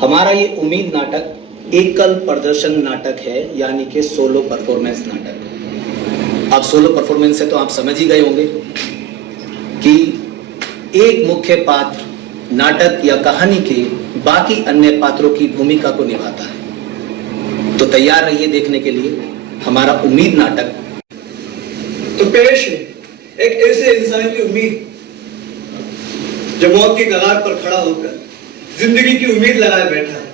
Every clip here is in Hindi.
हमारा ये उम्मीद नाटक एकल प्रदर्शन नाटक है, यानी कि सोलो परफॉर्मेंस नाटक। अब सोलो परफॉर्मेंस से तो आप समझ ही गए होंगे कि एक मुख्य पात्र नाटक या कहानी के बाकी अन्य पात्रों की भूमिका को निभाता है। तो तैयार रहिए देखने के लिए हमारा उम्मीद नाटक। तो पेश है एक ऐसे इंसान की उम्मीद जो मौत की कगार पर खड़ा होकर जिंदगी की उम्मीद लगाए बैठा है।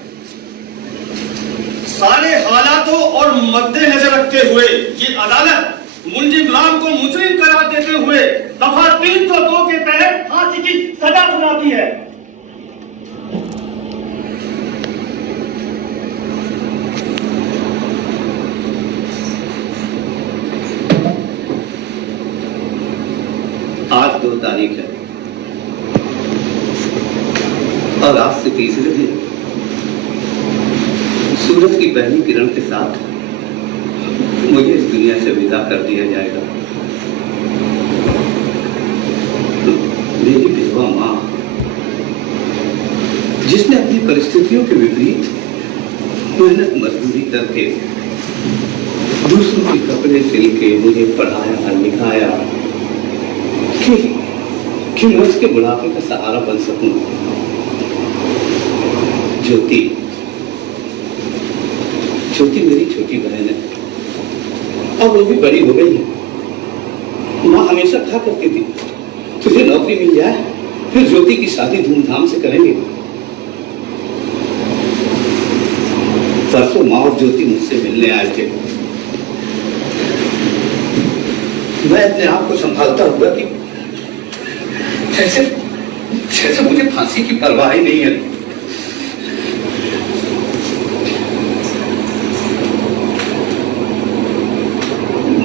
सारे हालातों और मद्देनजर रखते हुए ये अदालत मुंजिम राम को मुजरिम करार देते हुए दफा 302 के तहत फांसी की सजा सुनाती है। आज 2 तारीख है और आज से तीसरे दिन सूरज की पहली किरण के साथ मुझे इस दुनिया से विदा कर दिया जाएगा। मेरी विधवा माँ, जिसने अपनी परिस्थितियों के विपरीत मेहनत मजदूरी करके दूसरों के कपड़े सिल के मुझे पढ़ाया लिखाया कि मैं उसके बुढ़ापे का सहारा बन सकूं। ज्योति मेरी छोटी बहन है, अब वो भी बड़ी हो गई है। माँ हमेशा कहा करती थी, तुझे नौकरी मिल जाए फिर ज्योति की शादी धूमधाम से करेंगे। परसों माँ और ज्योति मुझसे मिलने आए थे। मैं अपने आप को संभालता हुआ कि जैसे मुझे फांसी की परवाह ही नहीं है।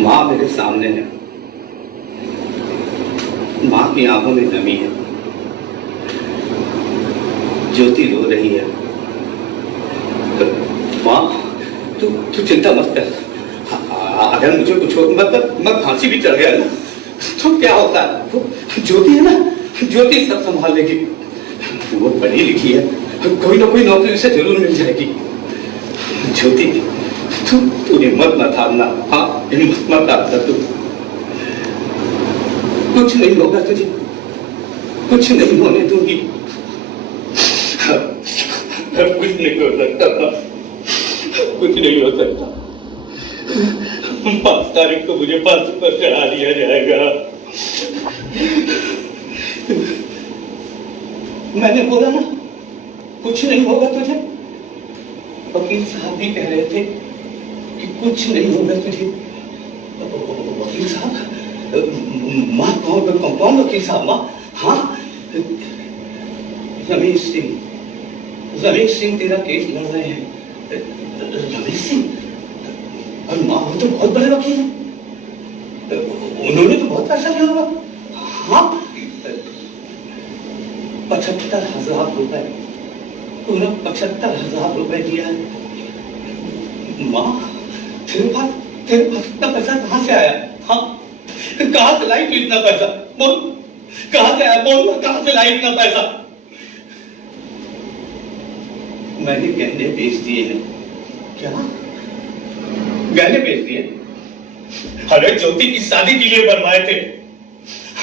माँ मेरे सामने है, माँ की आंखों में नमी है। ज्योति रो रही है। माँ तू चिंता मत कर, अगर मुझे कुछ हो, मतलब मैं फांसी भी चढ़ गया ना तो क्या होता है, ज्योति है ना, ज्योति सब संभाल लेगी। वो पढ़ी लिखी है, कोई ना कोई नौकरी उसे जरूर मिल जाएगी। ज्योति तू हिम्मत मत हारना। हाँ, हिम्मत मत हारना। तू कुछ नहीं होगा तुझे, कुछ नहीं होने दूंगी। कुछ नहीं हो सकता, कुछ नहीं हो सकता। 5 तारीख को मुझे फांसी पर चढ़ा दिया जाएगा। मैंने बोला ना, कुछ नहीं होगा तुझे। वकील साहब भी कह रहे थे कि कुछ नहीं होगा तुझे। वकील साहब, माँ कौन वकील साहब? माँ, हाँ, रमेश सिंह तेरा केस लड़ रहे हैं। रमेश सिंह? और माँ, वो तो बहुत बड़े वकील हैं, उन्होंने तो बहुत पैसा लिया होगा। हाँ, 75,000 रुपए, पूरा 75,000 रुपए दिया है। माँ, तेरे पास इतना पैसा कहाँ से आया? हाँ, कहाँ से लाई तू इतना पैसा? बोल, कहाँ से आया? बोल, कहाँ से लाई इतना पैसा? मैंने गहने बेच दिए हैं। क्या गहने बेच दिए? अरे ज्योति की शादी के लिए बनवाए थे।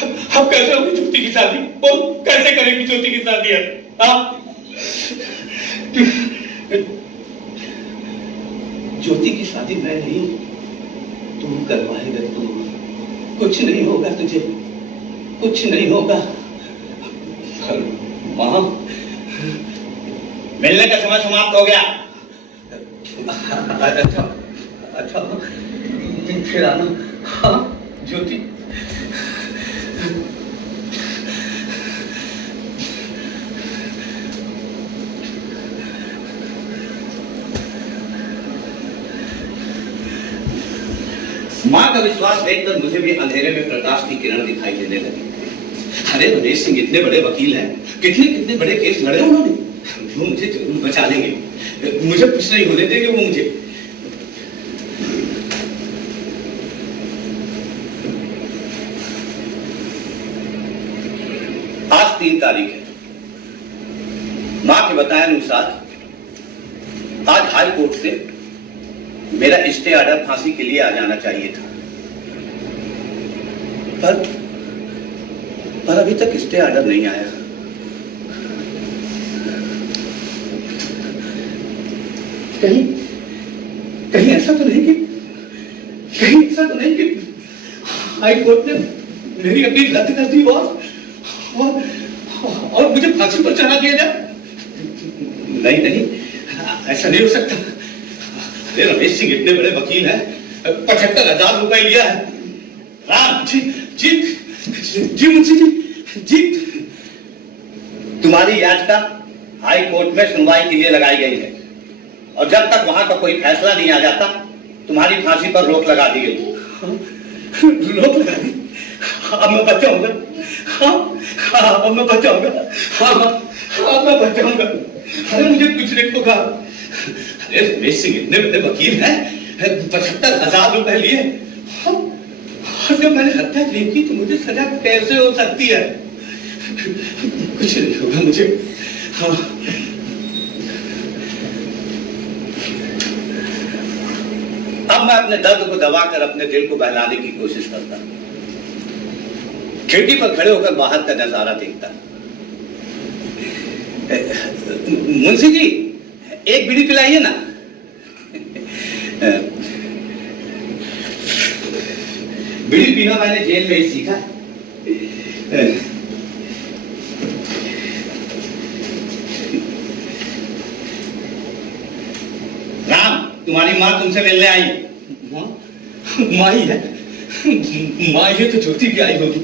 अब कैसे होगी ज्योति की शादी? बोल, कैसे करेगी ज्योति की शादी? हाँ, ज्योति की शादी मैं नहीं, तू करवाएगा। तू, कुछ नहीं होगा तुझे, कुछ नहीं होगा। माँ, मिलने का समय समाप्त हो गया। अच्छा, फिर आना। हाँ ज्योति। माँ का विश्वास देखकर मुझे भी अंधेरे में प्रकाश की किरण दिखाई देने लगी। अरे रमेश सिंह इतने बड़े वकील हैं, कितने बड़े केस लड़े उन्होंने। वो मुझे जरूर बचा लेंगे, मुझे कुछ नहीं होने देंगे वो मुझे। आज 3 तारीख है। माँ के बताए अनुसार आज हाई कोर्ट से मेरा स्टे ऑर्डर फांसी के लिए आ जाना चाहिए था, पर अभी तक स्टे ऑर्डर नहीं आया। कहीं कहीं ऐसा तो नहीं कि हाई कोर्ट ने मेरी अपील रद्द कर दी और मुझे फांसी पर चढ़ा दिया जाए। नहीं, ऐसा नहीं हो सकता। अरे रमेश सिंह इतने बड़े वकील हैं, 75,000 रुपए लिया है। राम जी मुंशी जी, तुम्हारी याचिका हाई कोर्ट में सुनवाई के लिए लगाई गई है और जब तक वहां का कोई फैसला नहीं आ जाता तुम्हारी फांसी पर रोक लगा दी गई। रोक लगा दी? अब मैं बचाऊंगा। अब मैं बचाऊंगा। अरे मुझे कुछ नहीं होगा। अरे रमेश सिंह इतने बड़े वकील हैं, 75,000 रुपए लिए और जब मैंने हत्या नहीं की तो मुझे सजा कैसे हो सकती है? कुछ नहीं होगा मुझे। अब मैं अपने दर्द को दबाकर अपने दिल को बहलाने की कोशिश करता, खिड़की पर खड़े होकर बाहर का नजारा देखता। मुंशी जी, एक बीड़ी पिलाइए ना। बीड़ी पीना मैंने जेल में ही सीखा। राम, तुम्हारी माँ तुमसे मिलने आई। माँ ही है? माँ ही तो ज्योति भी आई होगी।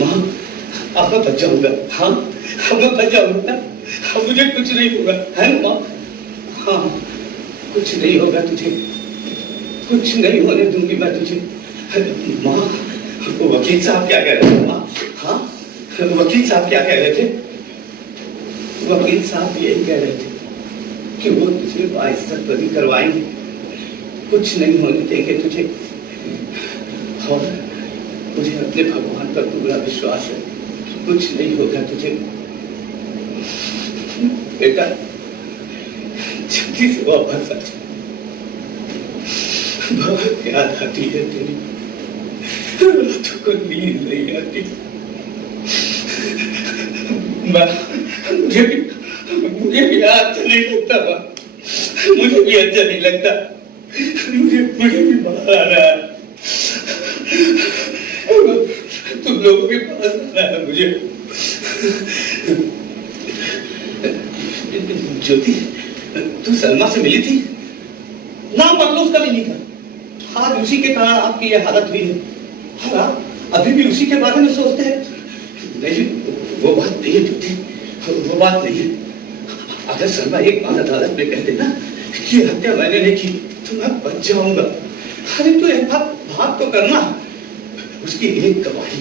माँ, अब मैं बच जाऊंगा। हाँ, अब मैं बच जाऊंगा। अब मुझे कुछ नहीं होगा, है ना माँ? हाँ, कुछ नहीं होगा तुझे, कुछ नहीं होने दूंगी मैं तुझे। माँ, वकील साहब क्या कह रहे थे? माँ, हाँ, वकील साहब क्या कह रहे थे? वकील साहब यही कह रहे थे कि वो तुझे बाइज्जत बरी करवाएंगे, कुछ नहीं होने देंगे तुझे। और मुझे अपने भगवान पर पूरा विश्वास है, कुछ नहीं होगा तुझे। बेटा, जल्दी से वापस आ जा। बहुत याद आती है तेरी, रातों को नींद नहीं आती। मुझे भी अच्छा नहीं लगता, मुझे भी अच्छा नहीं लगता। मुझे भी बाहर आना है, तुम लोगों के पास आना है मुझे। ज्योति, तू सलमा से मिली थी? नाम बदलो उसका भी नहीं था। आज उसी के कारण आपकी यह हालत हुई है। हाँ, अभी भी उसी के बारे में सोचते हैं। नहीं, वो बात नहीं है ज्योति, वो बात नहीं है। अगर सलमा एक बार अदालत में कह देना कि हत्या मैंने नहीं की तो मैं बच जाऊंगा। अरे तो एक बात तो करना, उसकी एक गवाही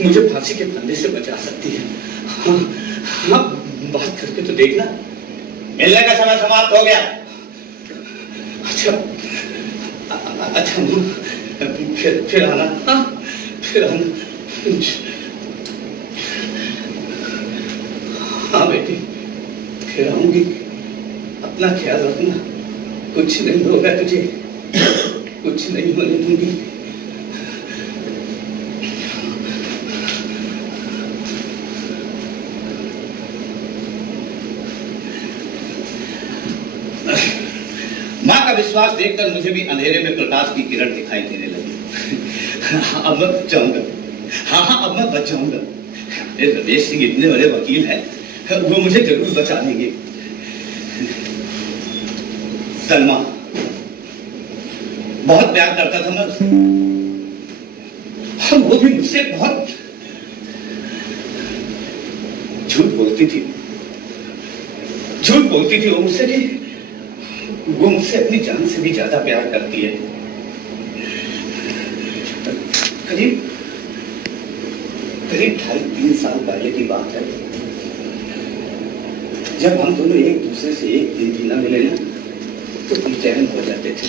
मुझे फांसी के फंदे से बचा सकती है। हाँ, बात करके तो देखना। मिलने का समय समाप्त हो गया। अच्छा, फिर आना। हाँ, फिर आना। हाँ बेटी, फिर आऊंगी। अपना ख्याल रखना, कुछ नहीं होगा तुझे, कुछ नहीं होने दूंगी। माँ का विश्वास देखकर मुझे भी अंधेरे में प्रकाश की किरण दिखाई देने लगी। अब मैं बच जाऊंगा। हाँ, अब मैं बच जाऊंगा। रमेश सिंह इतने बड़े वकील हैं, वो मुझे जरूर बचा लेंगे। सलमा, बहुत प्यार करता था मैं, और वो भी मुझसे बहुत झूठ बोलती थी वो मुझसे कि वो मुझसे अपनी जान से भी ज्यादा प्यार करती है। करीब 2.5-3 साल पहले की बात है, जब हम दोनों एक दूसरे से एक दिन भी न मिले ना तो बेचैन हो जाते थे।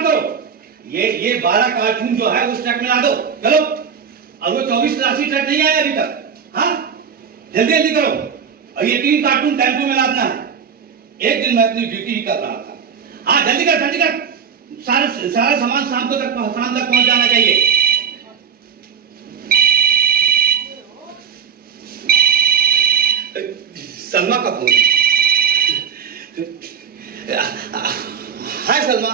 मत करो। ये 12 कार्टून जो है उस ट्रक में ला दो, चलो। और वो 24 ट्रक नहीं आया अभी तक। हाँ, जल्दी जल्दी करो। और ये 3 कार्टून टेम्पो में लादना है। एक दिन मैं अपनी ड्यूटी ही कर रहा था। हाँ, जल्दी कर जल्दी कर। सारा सामान शाम तक पहुंच जाना चाहिए। सलमा का फोन। हाय सलमा,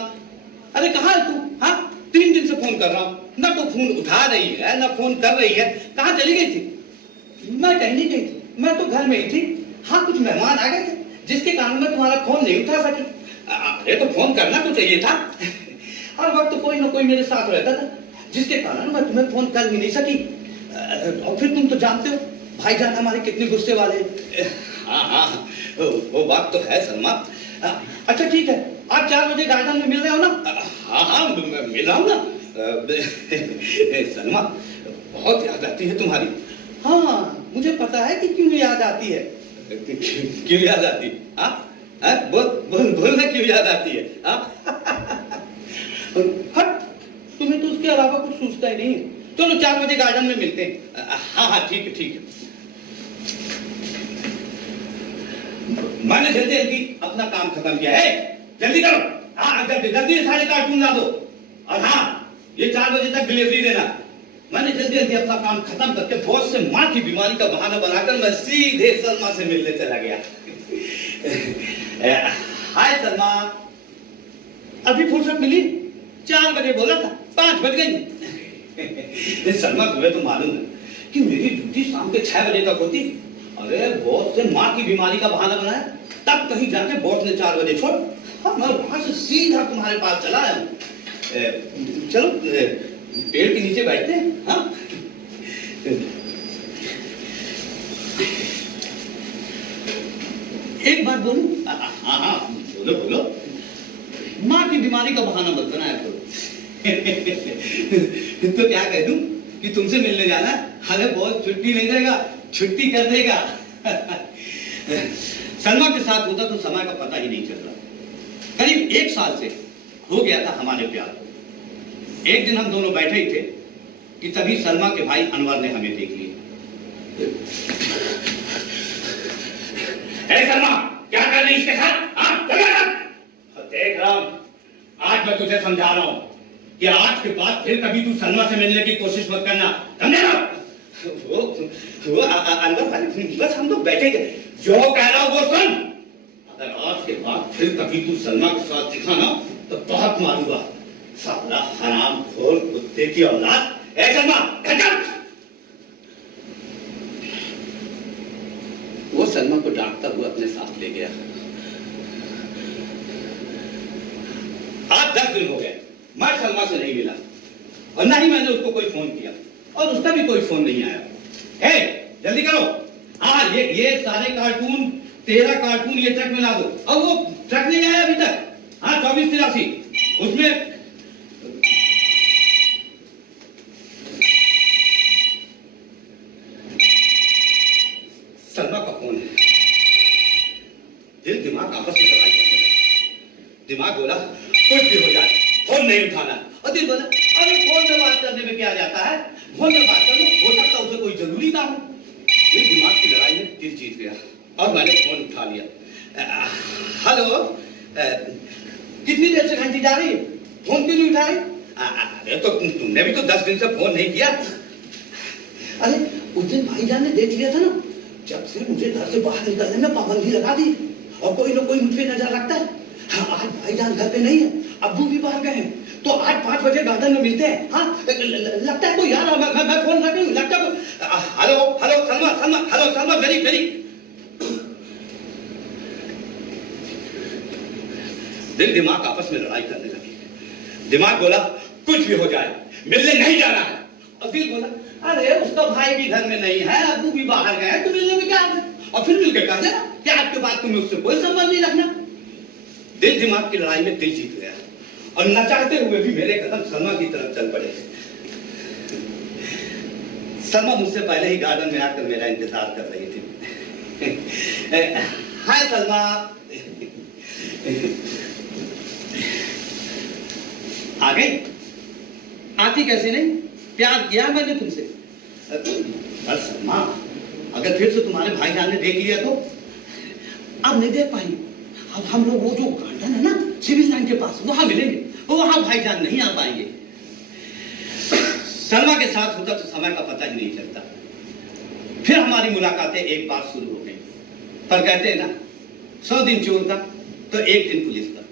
अरे कहाँ है तू? हाँ, 3 दिन से फोन कर रहा हूँ, ना तो फोन उठा रही है ना फोन कर रही है। कहाँ चली गई थी? मैं कहीं नहीं गई थी, मैं तो घर में ही थी। हाँ, कुछ मेहमान आ गए थे जिसके कारण मैं तुम्हारा फोन नहीं उठा सकी। अरे तो फोन करना तो चाहिए था। हर वक्त कोई ना कोई मेरे साथ रहता था जिसके कारण मैं तुम्हें फोन कर भी नहीं सकी। और फिर तुम तो जानते हो भाईजान हमारे कितने गुस्से वाले। हाँ, वो बात तो है सलमा। अच्छा ठीक है, आप 4 बजे गार्डन में मिल रहे हो ना? हाँ, मिल रहा हूँ ना। सलमा, बहुत याद आती है तुम्हारी। हाँ, मुझे पता है कि क्यों याद आती है। क्यों याद आती? बोल ना, क्यों याद आती है? हट, तुम्हें तो उसके अलावा कुछ सोचता ही नहीं। चलो 4 बजे गार्डन में मिलते हैं। हाँ, ठीक है। मैंने जल्दी अपना काम खत्म किया है। जल्दी करो। हाँ, जल्दी सारे कार्टून ला दो। और हाँ, ये 4 बजे तक डिलीवरी देना। मैंने जल्दी अपना काम खत्म करके बॉस से माँ की बीमारी का बहाना बनाकर मैं सीधे सलमा से मिलने चला गया। हाय सलमा, अभी फुर्सत मिली? 4 बजे बोला था, 5 बज गई। सलमा, तुम्हें तो मालूम है कि मेरी ड्यूटी शाम के 6 बजे तक होती। अरे बॉस से माँ की बीमारी का बहाना बनाया, तब कहीं जाके बॉस ने 4 बजे छोड़। हाँ, मैं वहां से सीधा तुम्हारे पास चला आया हूँ। चलो पेड़ के नीचे बैठते हैं। हाँ, एक बात बोलूं? हाँ, बोलो। माँ की बीमारी का बहाना मत बनाया करो। तो क्या कह दूं कि तुमसे मिलने जाना है? अरे बहुत छुट्टी नहीं देगा, छुट्टी कर देगा। सलमा के साथ होता तो समय का पता ही नहीं चल रहा। करीब 1 साल से हो गया था हमारे प्यार को। एक दिन हम दोनों बैठे ही थे कि तभी सलमा के भाई अनवर ने हमें देख लिया। अरे सलमा, क्या कर रही इसके साथ? देख रहा हूं, आज मैं तुझे समझा रहा हूं कि आज के बाद फिर कभी तू सलमा से मिलने की कोशिश मत करना, समझे ना? वो अनवर भाई, बस हम लोग बैठे थे, जो कह रहा हूं वो सुन। अगर आज के बाद फिर कभी तू सलमा के साथ दिखा ना तो बहुत मारूंगा। साला हरामखोर कुत्ते की औलाद। ए सलमा, वो सलमा को डांटता हुआ अपने साथ ले गया। आज 10 दिन हो गए मैं सलमा से नहीं मिला और ना ही मैंने उसको कोई फोन किया और उसका भी कोई फोन नहीं आया। जल्दी करो। हाँ, ये सारे कार्टून, 13 कार्टून ये ट्रक में ला दो। और वो ट्रक नहीं आया अभी तक। हाँ, 24-83 उसमें सलमा का फोन है। दिल दिमाग आपस में लड़ाई करने लगा। दिमाग बोला कुछ भी हो जाए, फोन नहीं उठाना। और दिल बोला अरे फोन में बात करने में क्या जाता है, फोन में बात कर लो, हो सकता उसे कोई जरूरी काम हो। दिल दिमाग की लड़ाई में दिल जीत गया और मैंने फोन उठा लिया। हेलो, कितनी देर से घंटी जा रही है, फोन क्यों नहीं उठा रही? अरे तो तुमने भी तो 10 दिन से फोन नहीं किया। अरे उस दिन भाईजान ने देख लिया था ना, जब से मुझे घर से बाहर निकलने में पाबंदी लगा दी और कोई ना कोई मुझ पे नजर रखता है। हाँ, आज भाईजान घर पे नहीं है, अब्बू भी बाहर गए हैं, तो आज 5 बजे गार्डन में मिलते हैं। हाँ, लगता है कोई यार, मैं फोन रख लूं, लगता है। हेलो सलमा, मेरी दिल दिमाग आपस में लड़ाई करने लगी। दिमाग बोला कुछ भी हो जाए, मिलने नहीं जाना है। और दिल बोला अरे उसका भाई भी घर में नहीं है, अब्बू भी बाहर गए हैं, तो मिलने में क्या है? और फिर मिलकर कह देना कि आज के बाद तुम्हें उससे कोई संबंध नहीं रखना। दिल दिमाग की लड़ाई में दिल जीत गया और न चाहते हुए भी मेरे कदम सलमा की तरफ चल पड़े। सलमा मुझसे पहले ही गार्डन में आकर मेरा इंतजार कर रही थी। हाय सलमा। आ गई? आती कैसे नहीं? प्यार किया मैंने तुमसे। बस सलमा, अगर फिर से तुम्हारे भाईजान ने देख लिया तो? अब नहीं देख पाएंगे। अब हम लोग वो जो गार्डन है ना सिविल लाइन के पास, वहां मिलेंगे, वहां भाईजान नहीं आ पाएंगे। सलमा के साथ होता तो समय का पता ही नहीं चलता। फिर हमारी मुलाकातें एक बार शुरू हो गई। पर कहते हैं ना, 100 दिन चोर का तो एक दिन पुलिस का।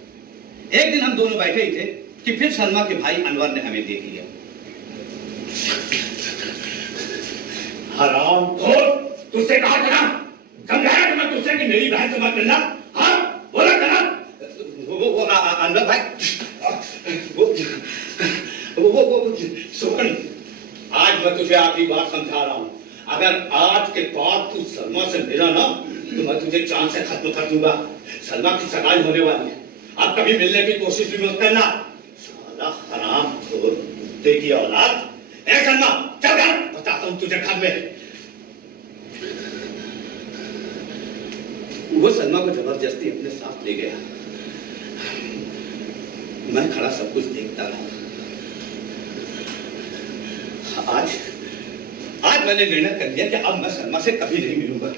एक दिन हम दोनों बैठे ही थे कि फिर सलमा के भाई अनवर ने हमें देख लिया। हराम खोर, तुझसे कहा था ना, समझाया था मैं तुझसे कि मेरी बहन से मत मिलना। हाँ, बोला था ना। वो अनवर भाई, वो सुन, आज मैं तुझे आखिरी बार समझा रहा हूँ। अगर आज के बाद तू सलमा से मिला ना, तो मैं तुझे चांद से खत्म कर दूंगा। सलमा की सगाई होने वाली है, अब कभी मिलने की कोशिश भी मत करना। साला हराम खोर, कुत्ते की औलाद। ए सलमा, चल घर, बताता हूँ तुझे घर में। वो सलमा को जबरदस्ती अपने साथ ले गया। मैं खड़ा सब कुछ देखता रहा। आज मैंने निर्णय कर लिया कि अब मैं सलमा से कभी नहीं मिलूंगा।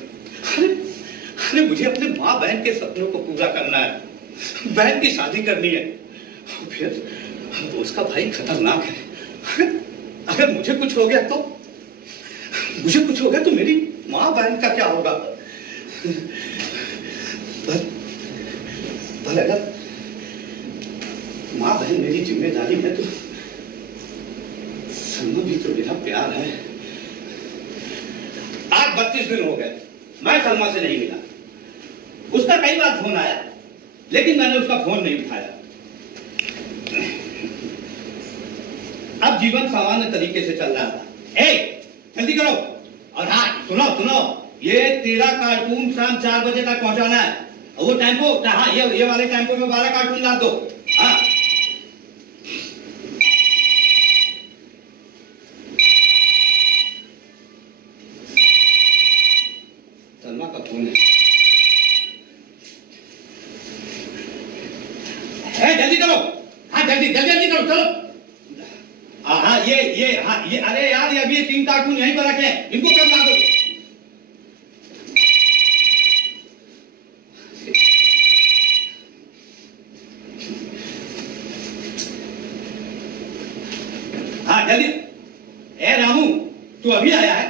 अरे मुझे अपने माँ बहन के सपनों को पूरा करना है, बहन की शादी करनी है। फिर उसका भाई खतरनाक है। अगर मुझे कुछ हो गया तो मेरी माँ बहन का क्या होगा? पर अगर माँ बहन मेरी जिम्मेदारी है तो सलमा भी तो मेरा प्यार है। आज 32 दिन हो गए, मैं सलमा से नहीं मिला। उसका कई बार फोन आया, लेकिन मैंने उसका फोन नहीं उठाया। अब जीवन सामान्य तरीके से चल रहा था। जल्दी करो। और हाँ, सुनो, ये तेरा कार्टून शाम 4 बजे तक पहुंचाना है। और वो टेम्पो, हाँ, ये वाले टेम्पो में 12 कार्टून डाल दो। हाँ, सलमा का फोन है। जल्दी करो। हाँ, जल्दी करो, चलो। हाँ, ये अरे यार, ये अभी 3 कार्टून यहीं पर रखे हैं, इनको कब ला दो? हाँ, जल्दी। ए रामू, तू अभी आया है?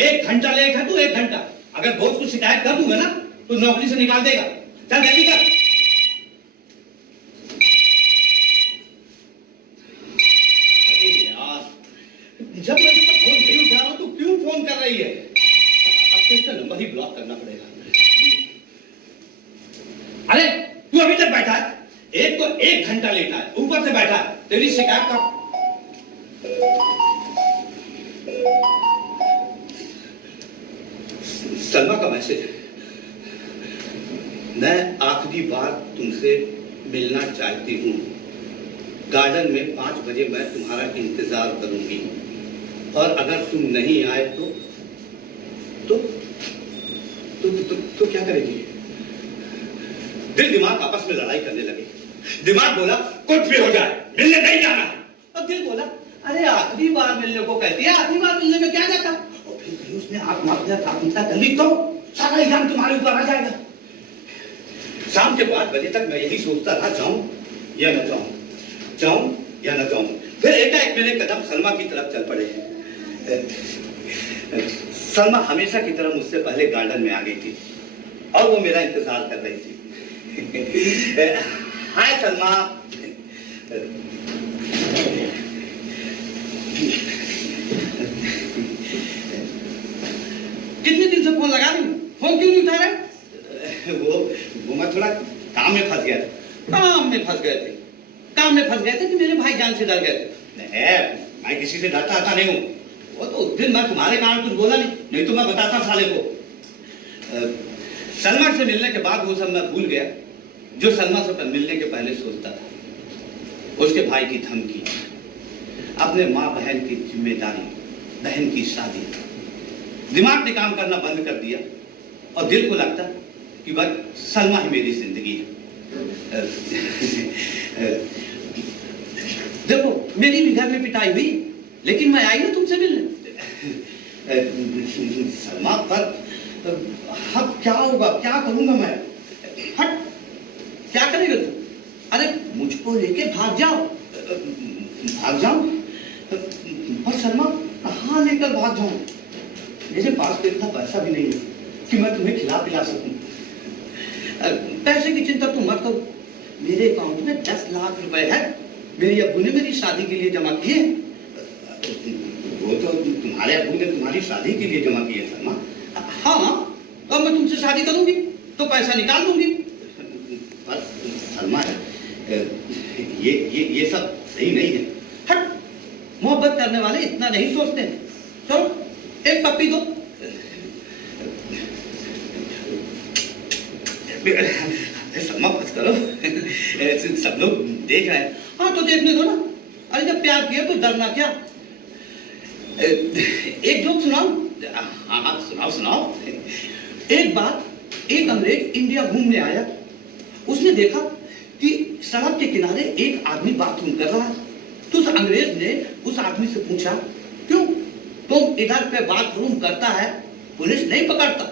1 घंटा लेट है तू, 1 घंटा। अगर बॉस को शिकायत कर दूंगा ना तो नौकरी से निकाल देगा। चल जल्दी कर। जब मैं इसका फोन नहीं उठा रहा हूं तो क्यों फोन कर रही है? अब तो इसका नंबर ही ब्लॉक करना पड़ेगा। अरे तू अभी तक बैठा है? एक तो 1 घंटा लेटा है, ऊपर से बैठा है। तेरी शिकायत का सलमा का मैसेज। मैं आखिरी बार तुमसे मिलना चाहती हूँ। गार्डन में 5 बजे मैं तुम्हारा इंतजार करूंगी, और अगर तुम नहीं आए तो क्या करेगी? दिल दिमाग आपस में लड़ाई करने लगे। दिमाग बोला कुछ भी हो जाए, मिलने नहीं जाना। और दिल बोला अरे आखिरी बार मिलने को कहती है, आखिरी बार मिलने में क्या जाता? और फिर कहीं उसने आत्महत्या प्राथमिकता कर ली तो सारा इल्जाम तुम्हारे ऊपर आ जाएगा। शाम के 5 बजे तक मैं यही सोचता रहा, जाऊं या न जाऊं। फिर एकाएक मेरे कदम सलमा की तरफ चल पड़े। सलमा हमेशा की तरह मुझसे पहले गार्डन में आ गई थी और वो मेरा इंतजार कर रही थी। हाय सलमा। कितने दिन से फोन लगा रही हूँ, फोन क्यों नहीं उठा रहे? वो मैं थोड़ा काम में फंस गया था। काम में फंस गए थे कि मेरे भाईजान से डर गए थे। मैं किसी से डरता नहीं हूँ। वो तो उस दिन मैं तुम्हारे कारण कुछ बोला नहीं तो मैं बताता साले को। सलमा से मिलने के बाद वो सब मैं भूल गया जो सलमा से मिलने के पहले सोचता था। उसके भाई की धमकी, अपने माँ बहन की जिम्मेदारी, बहन की शादी। दिमाग ने काम करना बंद कर दिया और दिल को लगता कि बस सलमा ही मेरी जिंदगी है। देखो मेरी भी घर में पिटाई हुई, लेकिन मैं आई ना तुमसे मिलने। सलमा पर अब क्या होगा, क्या करूंगा मैं? हट, क्या करेगा तू? अरे मुझको लेके भाग जाओ। भाग जाऊं? पर सलमा कहाँ लेकर भाग जाऊं? मेरे पास तो इतना पैसा भी नहीं है कि मैं तुम्हें खिला पिला सकूं। पैसे की चिंता तुम मत करो, मेरे अकाउंट में 10 लाख रुपए है, मेरी अब्बू ने मेरी शादी के लिए जमा किए। वो तो तुम्हारे अब्बू ने तुम्हारी शादी के लिए जमा किए सलमा। हाँ, अब मैं तुमसे शादी करूंगी तो पैसा निकाल दूंगी। पर सलमा ये सब सही नहीं है। हट, मोहब्बत करने वाले इतना नहीं सोचते हैं। चलो एक पप्पी दो। सलमा बस करो, सब लोग देख रहे हैं। हाँ तो देखने दो ना। अरे जब प्यार किया तो डरना क्या? एक जोक सुनाऊं? हाँ सुनाओ सुनाओ। एक बार एक अंग्रेज इंडिया घूमने आया। उसने देखा कि सड़क के किनारे एक आदमी बाथरूम कर रहा है। तो उस अंग्रेज ने उस आदमी से पूछा, क्यों तुम इधर पे बाथरूम करता है, पुलिस नहीं पकड़ता?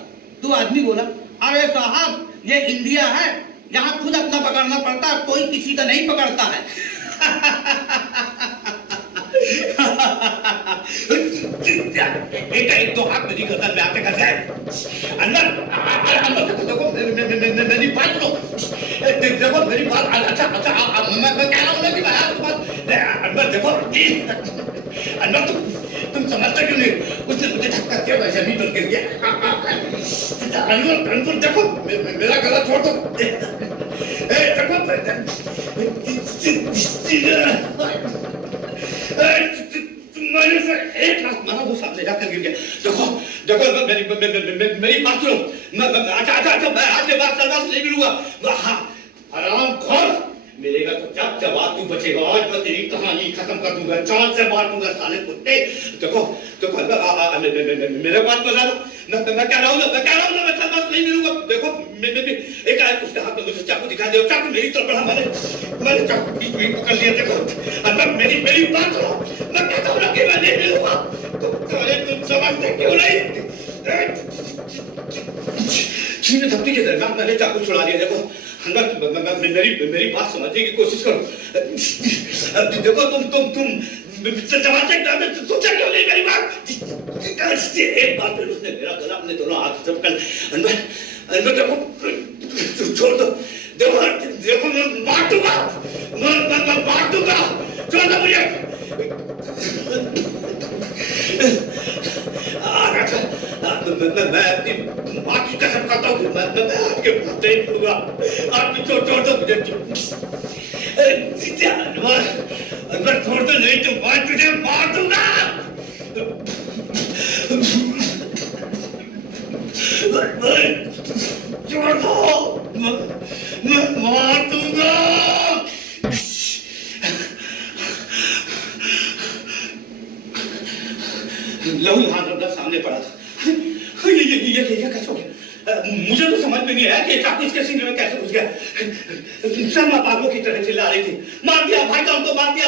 तो आदमी बोला, अरे साहब ये इंडिया है, यहाँ खुद अपना पकड़ना पड़ता है, कोई किसी का नहीं पकड़ता है। एक दो हाथ मेरी गर्दन में आते कैसे है? अंदर अंदर देखो मेरी बात सुनो, देखो मेरी बात। अच्छा अच्छा मैं कह रहा हूँ ना कि मैं आपके पास अंदर देखो। अंदर तुम समझते क्यों नहीं? उसने मुझे धक्का दिया, मैं जमीन पर गिर गया। अंदर अंदर देखो मेरा गला छोड़ दो। देखो मैंने से एक लाख मारा, वो सामने जाकर गिर गया। देखो देखो मेरी बात सुनो। अच्छा अच्छा अच्छा मैं आज के बाद सलमा से नहीं मिलूंगा। हाँ आराम खोर मिलेगा तो जब जवाब तू बचेगा। आज मैं तेरी कहानी खत्म कर दूंगा, जान से मार दूंगा साले कुत्ते। देखो देखो मेरे पास बता दो। मैं कह रहा हूँ ना मैं सलमा से नहीं मिलूंगा। देखो एक आए उसके हाथ में मुझे चाकू दिखा दे, चाकू मेरी तरफ बढ़ा, मैंने चाकू बीच में पकड़ लिया। देखो अंदर मेरी बात सुनो। मैं कहता हूँ ना कि मैं नहीं मिलूंगा। तुम समझते क्यों नहीं? छीने धपकी के दरमियान मैंने चाकू छुड़ा लिया। देखो अंदर मेरी बात समझने की कोशिश करो। देखो तुम समझते सोचा क्यों नहीं मेरी बात? एक बार फिर उसने मेरा गला अपने दोनों हाथ से पकड़ अंदर अंदर देखो छोड़ दो। देखो मैं मार दूंगा, मैं मार दूंगा। छोड़ दो मुझे। मैं अपनी माँ की कसम करता हूँ, मैं आपके पास नहीं मिलूंगा। आप छोड़ दो मुझे। अंदर छोड़ दो, नहीं तो मैं तुझे मार दूंगा। छोड़ दो, मैं मार दूंगा। लहू हाथ सामने पड़ा था। ये कैसे हो गया? मुझे तो समझ में नहीं आया कि चाकू इसके सीने में कैसे घुस गया। सलमा पागलों की तरह चिल्ला रही थी, मार दिया भाई का हमको, मार दिया।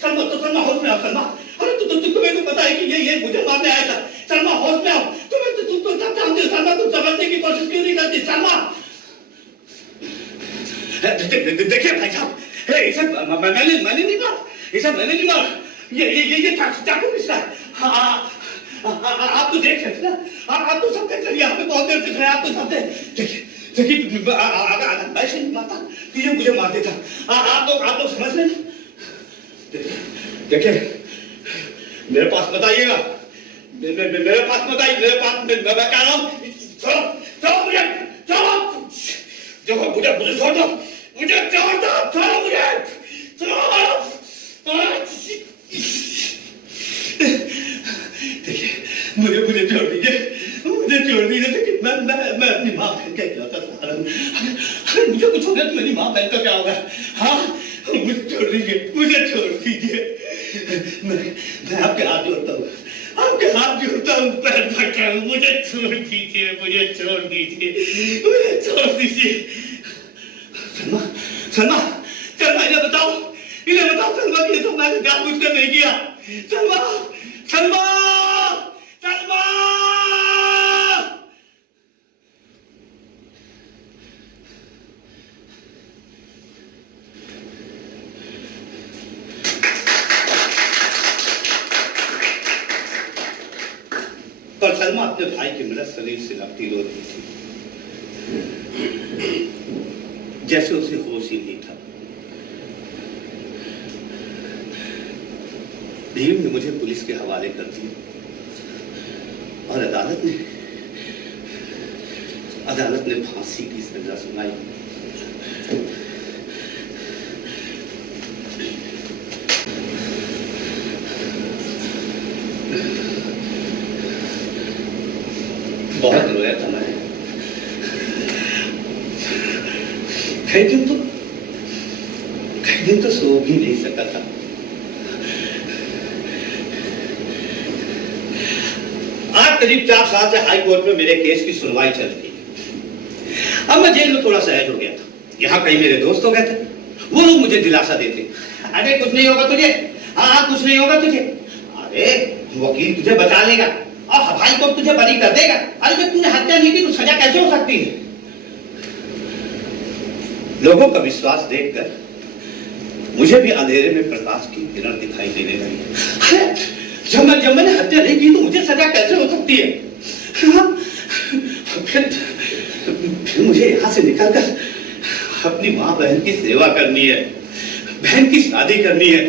सलमा तो सलमा होश में आओ सलमा। अरे तुम्हें तो पता है कि ये मुझे मारने आया था। सलमा होश में आओ। तुम सब जानते हो सलमा, तुम समझने की कोशिश क्यों नहीं करती सलमा? देखिए भाई साहब, मैंने नहीं मारा, ये सब मैंने नहीं मारा। ये चाकू किसका है? आप तो देख सकते ना, आप तो सब देख रहे हैं, यहाँ पे बहुत देर दिख रहे हैं, आप तो सब देखिए मैं से नहीं मारता कि ये मुझे मार देता। आप लोग समझ रहे हैं? देखिए मेरे पास बताइएगा, मेरे पास बताइए, मैं कह रहा हूँ छोड़ो मुझे, छोड़ दो मुझे, देखिए मुझे छोड़ दीजिए, लेकिन मैं अपनी माँ बहन का इकलौता सहारा हूँ। अगर मुझे कुछ हो गया तो मेरी माँ बहन का क्या होगा? हाँ मुझे छोड़ दीजिए। मैं आपके हाथ जोड़ता हूँ, पैर पड़ता हूँ, मुझे छोड़ दीजिए। सलमा सलमा इन्हें बताओ सलमा की सलमा ने जानबूझकर नहीं किया। सलमा सलमा सलमा पर सलमा अपने भाई के मृत शरीर से लपटी रो रही थी, जैसे उसे होश ही नहीं था। भीम ने मुझे पुलिस के हवाले कर दिया और अदालत ने फांसी की सजा सुनाई। बहुत रोया था मैं, कई दिन तो सो भी नहीं सका था। आज करीब 4 साल से हाई कोर्ट में मेरे केस की सुनवाई चल रही है। अब मैं जेल में थोड़ा सहज हो गया था। यहाँ कई मेरे दोस्त हो गए थे, वो लोग मुझे दिलासा देते, अरे कुछ नहीं होगा तुझे, हाँ कुछ नहीं होगा तुझे, अरे वकील तुझे बचा लेगा और हाई कोर्ट तुझे बरी कर देगा। अरे जब तूने हत्या नहीं की तो सजा कैसे हो सकती है? लोगों का विश्वास देखकर मुझे भी अंधेरे में प्रकाश की किरण दिखाई देने लगी। जब मैंने हत्या नहीं की तो मुझे सजा कैसे हो सकती है? फिर मुझे यहाँ से निकलकर अपनी माँ बहन की सेवा करनी है, बहन की शादी करनी है।